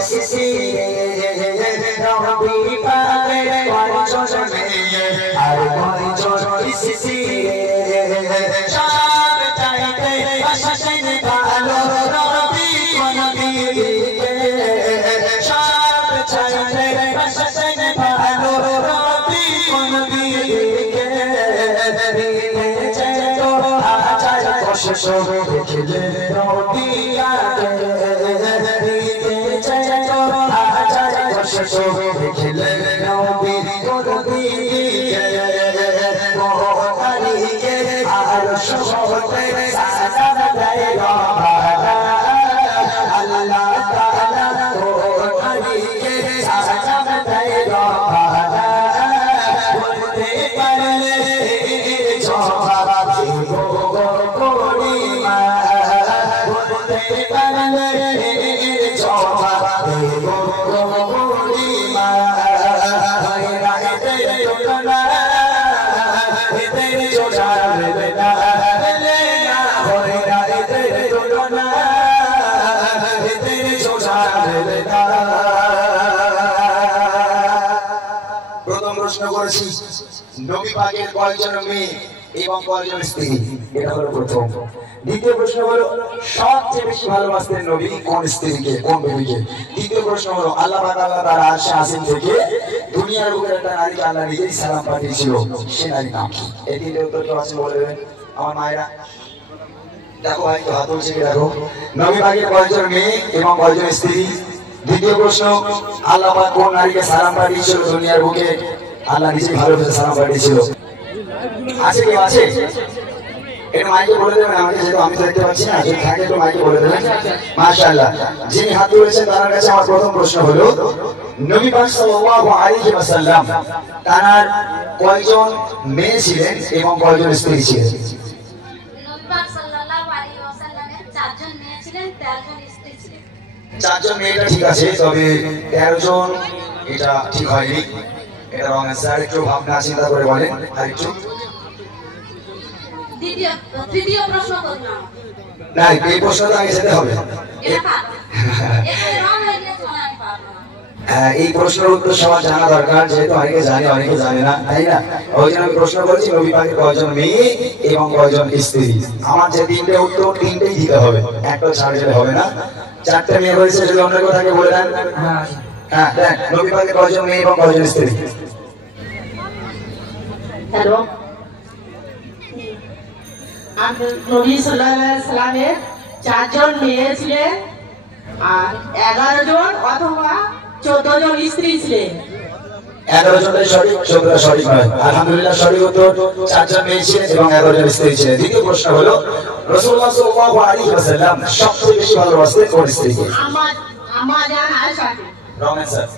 EC নবী পাকের কয়জন মেয়ে আর কয়জন ইসি সব চাইতে বাসেন ভালো নবী কোন দিকে সব চাইতে বাসেন ভালো নবী কোন দিকে সব দেখলে নবী আগে সব দেখলে নবী কোন দিকে কোথায় আর সবতে সালাম দেয় আল্লাহ তাআলা কোথায় সালাম দেয় বলতে পারলে জবাব দেব করিমা বলতে পারলে জবাব দেব করিমা ভাইরা এদের জোড়া এদের জোড়া লেনা লেনা ভাইরা এদের জোড়া এদের জোড়া লেনা। প্রথম প্রশ্ন করেছি নবী পাকের কয়জন মেয়ে এবং কয়জন স্ত্রী, এটা হলো প্রথম। দ্বিতীয় প্রশ্ন হলো সবচেয়ে বেশি ভালোবাসতেন নবী কোন স্ত্রীকে, কোন নবীকে। তৃতীয় প্রশ্ন হলো আল্লাহ পাক আল্লাহ তাআলা আরশে আসীম থেকে দুনিয়ার বুকের একটা নারীকে আল্লাহ নিজেই সালাম পাঠিয়েছিল, সে নারীর নাম কি? এই তিনটে উত্তর কেউ আছে বলে দেবেন আমার মায়েরা? দেখো ভাই তো হাত উঁচিয়ে দেখো, নবী পাকের কয়জন মেয়ে এবং কয়জন স্ত্রী। দ্বিতীয় প্রশ্ন আল্লাহ পাক কোন নারীকে সালাম পাঠিয়েছিল দুনিয়ার বুকে, আল্লাহ নিজেই ভালোবেসে সালাম পাঠিয়েছিল। আছে কেউ আছে? একটু মাইকে বলে দেবেন আমাকে, যেহেতু আমি তো দেখতে পাচ্ছি না, যদি থাকে একটু মাইকে বলে দেবেন। মাশাআল্লাহ, যিনি হাত তুলেছেন তার কাছে আমার প্রথম প্রশ্ন হলো নবী পাক সাল্লাল্লাহু আলাইহি ওয়াসাল্লাম তার কয়জন মেয়ে ছিলেন এবং কয়জন স্ত্রী ছিলেন? নবী পাক সাল্লাল্লাহু আলাইহি ওয়াসাল্লামের 4 জন মেয়ে ছিলেন, 13 জন স্ত্রী ছিলেন। 4 জন মেয়েটা ঠিক আছে, তবে 13 জন এটা ঠিক হয়নি, এটা রং অ্যান্সার। একটু ভাবনা চিন্তা করে বলেন আরেকটু। তৃতীয় প্রশ্ন করলাম না, এই প্রশ্নটা আগে যেতে হবে। এই প্রশ্নের উত্তর সবার জানা দরকার, যেহেতু অনেকে জানে অনেকে জানে না, তাই না? ওই জন্য আমি প্রশ্ন করেছি নবী পাকের কয়জন মেয়ে এবং কয়জন স্ত্রী। আমার যে তিনটে উত্তর তিনটেই দিতে হবে, একটা ছাড় দিলে হবে না। 4টে মেয়ে হয়েছে, যদি অন্য কেউ থাকে বলে দেন। হ্যাঁ দেন, নবী পাকের কয়জন মেয়ে এবং কয়জন স্ত্রী? হ্যালো, নবী সাল্লাল্লাহু আলাইহি সাল্লামের 4 জন মেয়ে ছিলেন আর 11 জন অথবা 14 জন স্ত্রী ছিলেন। 11 জনের সঠিক, 14 সঠিক নয়। আলহামদুলিল্লাহ, সঠিক উত্তর 4 জন মেয়ে ছিলেন এবং 11 জন স্ত্রী ছিলেন। দ্বিতীয় প্রশ্ন হলো রাসূলুল্লাহ সাল্লাল্লাহু আলাইহি ওয়াসাল্লাম সবচেয়ে বেশি ভালোবাসতেন কোন স্ত্রীকে? আমার জান আয়েশাকে। রং অ্যানসার।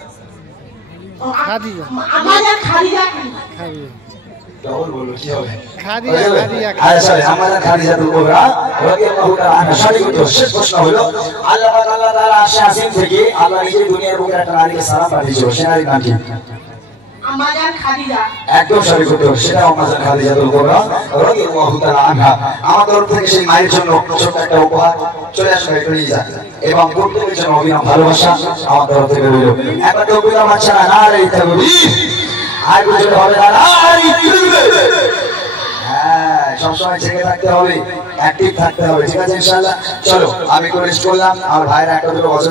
খাদিজা। আমার জান খাদিজা। কেমন বলো কি হবে? খাদিজা। আয়েশা আমাদের খাদিজাতুল কুবরা রাদিয়াল্লাহু তাআলা আনহা। সঠিক উত্তর। শেষ প্রশ্ন হলো আল্লাহ পাক আল্লাহ তাআলা আরশে আসীম থেকে আল্লাহ নিজেই দুনিয়ার বুকে একটা নারীকে সালাম পাঠিয়েছিল, সে নারীর নাম কি? আমার জান খাদিজা। একদম সঠিক উত্তর, সেটা আমাদের খাদিজাতুল কুবরা রাদিয়াল্লাহু তাআলা আনহা। আমার তরফ থেকে সেই মায়ের জন্য ছোট একটা উপহার, চলে আসবে একটু নিয়ে যান, এবং প্রত্যেকের জন্য অবিরাম ভালোবাসা আমার তরফ থেকে রইল। একবার তো অবিরাম আচ্ছা না নারে তাকবীর, আর কিছু হবে না নারে তাকবীর। হ্যাঁ, সবসময় জেগে থাকতে হবে, অ্যাক্টিভ থাকতে হবে, ঠিক আছে ইনশাআল্লাহ। চলো আমি একটু রেস্ট করলাম, আমার ভাইরা একটা দুটো বছর